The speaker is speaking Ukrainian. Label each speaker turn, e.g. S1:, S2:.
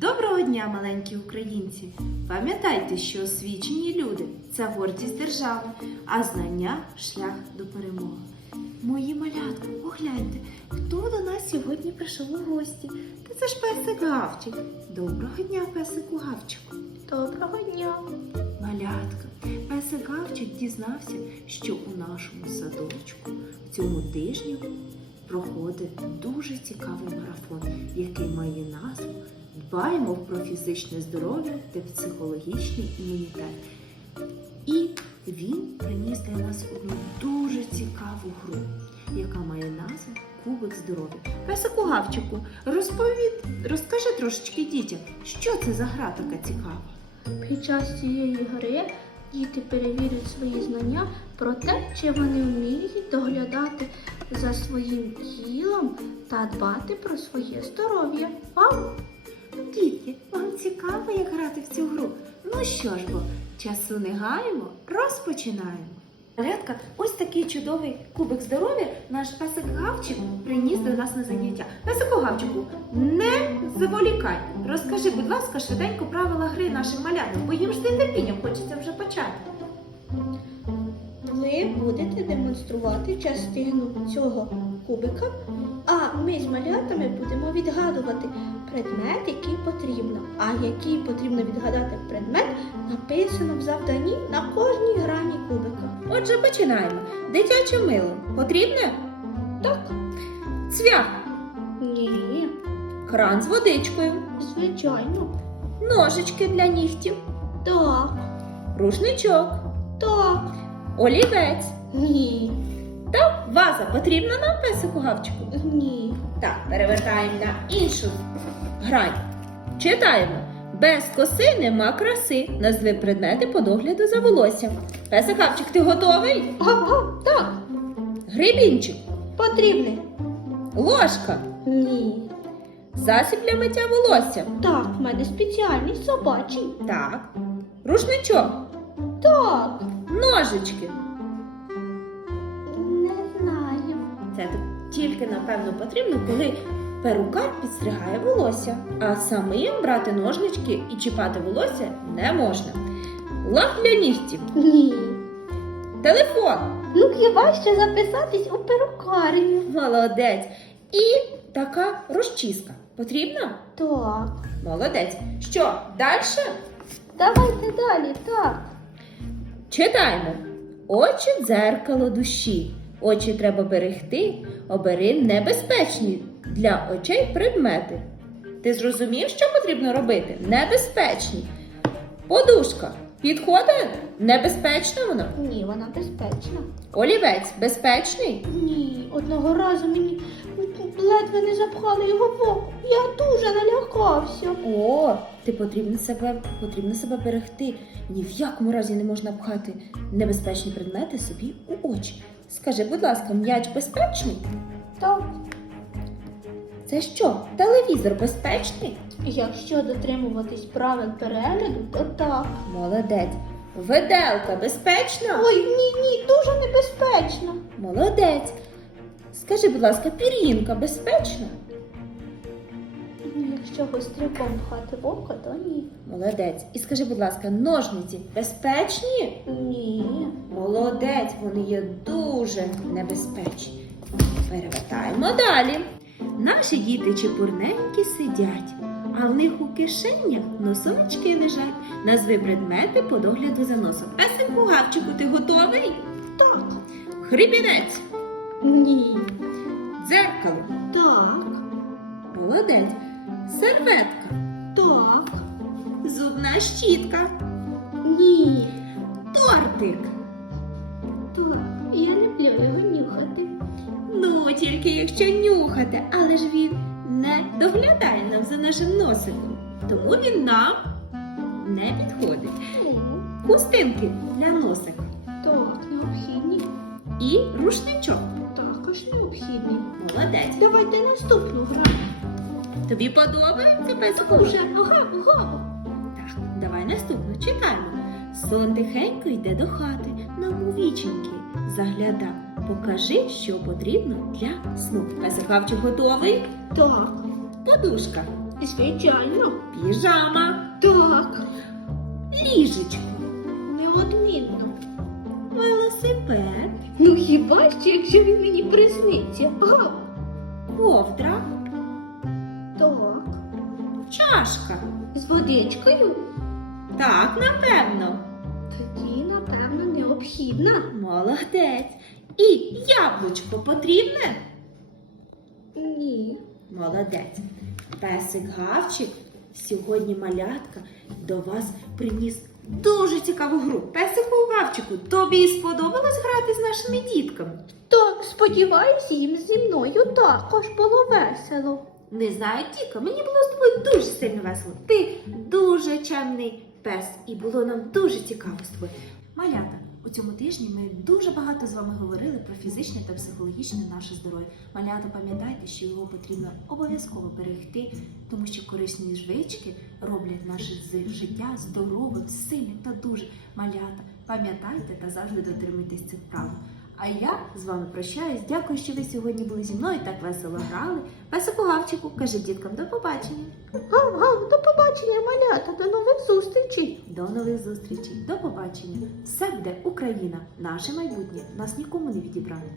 S1: Доброго дня, маленькі українці! Пам'ятайте, що освічені люди це гордість держави, а знання шлях до перемоги. Мої малятка, погляньте, хто до нас сьогодні прийшов у гості? Та це ж песик Гавчик. Доброго дня, песику Гавчику.
S2: Доброго дня.
S1: Малятка, песик Гавчик дізнався, що у нашому садочку в цьому тижні проходить дуже цікавий марафон, який має назву Дбаємо про фізичне здоров'я та психологічний імунітет. І він приніс для нас одну дуже цікаву гру, яка має назву Кубик здоров'я. Песику Гавчику, розповід, розкажи трошечки дітям, що це за гра така цікава.
S2: Під час цієї гри діти перевірять свої знання про те, чи вони вміють доглядати за своїм тілом та дбати про своє здоров'я. Вам
S1: цікаво, як грати в цю гру? Ну що ж бо, часу не гаємо, розпочинаємо. Рядка, ось такий чудовий кубик здоров'я наш песик Гавчик приніс до нас на заняття. Песику Гавчику, не заволікай. Розкажи, будь ласка, швиденько правила гри нашим малятам, бо їм ж з нетерпінням хочеться вже почати.
S2: Ви будете демонструвати частину цього кубика, а ми з малятами будемо відгадувати предмет, який потрібно. А який потрібно відгадати предмет, написано в завданні на кожній грані кубика.
S1: Отже, починаємо. Дитяче мило потрібне?
S2: Так,
S1: Цвях,
S2: ні,
S1: кран з водичкою,
S2: звичайно.
S1: ножички для нігтів,
S2: Так,
S1: рушничок,
S2: так,
S1: олівець.
S2: ні,
S1: Та ваза потрібна нам песику гавчику?
S2: ні.
S1: Так, перевертаємо на іншу грань. Читаємо. Без коси нема краси. Назви предмети по догляду за волоссям. Песик гавчик, ти готовий?
S2: Гав-гав, так,
S1: Грибінчик,
S2: потрібне.
S1: ложка,
S2: Ні.
S1: засіб для миття волосся.
S2: Так, в мене спеціальний собачий.
S1: Так. Рушничок,
S2: Так,
S1: ножички.
S2: не знаю.
S1: Це тільки, напевно, потрібно, коли перукар підстригає волосся, а самим брати ножнички і чіпати волосся не можна. Лак для нігтів,
S2: Ні.
S1: телефон,
S2: Ну хіба ще записатись у перукарню?
S1: молодець. І така розчіска. Потрібна?
S2: Так.
S1: Молодець. Що, далі?
S2: Давайте далі, так.
S1: Читаємо. Очі дзеркало душі. Очі треба берегти, обери небезпечні для очей предмети. Ти зрозумів, що потрібно робити? Небезпечні. Подушка. Підходить? Небезпечна вона.
S2: Ні, вона безпечна.
S1: Олівець безпечний.
S2: Ні, одного разу мені ледве не запхали його в око. Я дуже налякався.
S1: О, ти потрібно себе, потрібно себе берегти. Ні в якому разі не можна пхати небезпечні предмети собі у очі. Скажи, будь ласка, м'яч безпечний?
S2: Так.
S1: Це що? Телевізор безпечний?
S2: Якщо дотримуватись правил перегляду, то так.
S1: Молодець. Виделка безпечна?
S2: Ой, ні, ні, дуже небезпечно.
S1: Молодець. Скажи, будь ласка, пір'їнка безпечна?
S2: Ну, Якщо гостряком пхати в око, то ні.
S1: Молодець. І скажи, будь ласка, ножниці безпечні?
S2: Ні.
S1: Молодець, вони є дуже небезпечні. Перевертаємо далі. Наші діти чепурненькі сидять, а в них у кишенях носочки лежать. Назви предмети по догляду за носом. Песенку Гавчику, ти готовий?
S2: Так.
S1: Хрібінець,
S2: Ні.
S1: дзеркало,
S2: Так.
S1: молодець, серветка,
S2: Так.
S1: зубна щітка,
S2: Ні.
S1: тортик.
S2: Так. Я не люблю його нюхати.
S1: Ну, тільки якщо нюхати, але ж він не доглядає нам за нашим носиком. Тому він нам не підходить. Хустинки для носика
S2: Так, необхідні.
S1: і рушничок.
S2: Також необхідні.
S1: Молодець.
S2: Давайте наступну граю.
S1: Тобі подобається песику?
S2: Уже гав, гав.
S1: Так, давай наступну читаємо. Сон тихенько йде до хати, нам у віченьки загляда. Покажи, що потрібно для сну. Песик Гавчик готовий?
S2: Так.
S1: Подушка,
S2: Звичайно.
S1: Піжама,
S2: Так.
S1: ліжечко,
S2: Неодмінно.
S1: велосипед,
S2: Ну якщо він мені присниться? Ага.
S1: ковдра,
S2: Так.
S1: чашка.
S2: З водичкою?
S1: Так, напевно.
S2: Тоді, напевно, необхідна.
S1: Молодець. І яблучко потрібне?
S2: Ні.
S1: Молодець. Песик Гавчик сьогодні малятка до вас приніс дуже цікаву гру. Песику Гавчику, тобі сподобалось грати з нашими дітками?
S2: Так, сподіваюся, їм зі мною також було весело.
S1: Не знаю, Тіка, мені було з тобою дуже сильно весело. Ти дуже чемний пес, і було нам дуже цікаво з тобою. Малята, у цьому тижні ми дуже багато з вами говорили про фізичне та психологічне наше здоров'я. Малята, пам'ятайте, що його потрібно обов'язково берегти, тому що корисні звички роблять наше життя здоровим, сильним та дуже. Малята, пам'ятайте та завжди дотримуйтесь цих правил. А я з вами прощаюсь. Дякую, що ви сьогодні були зі мною так весело грали. Песику Гавчику, кажи діткам до побачення.
S2: Гав-гав, до побачення, малята, до нових зустрічей.
S1: До нових зустрічей, до побачення. Все буде Україна, наше майбутнє. Нас нікому не відібрали.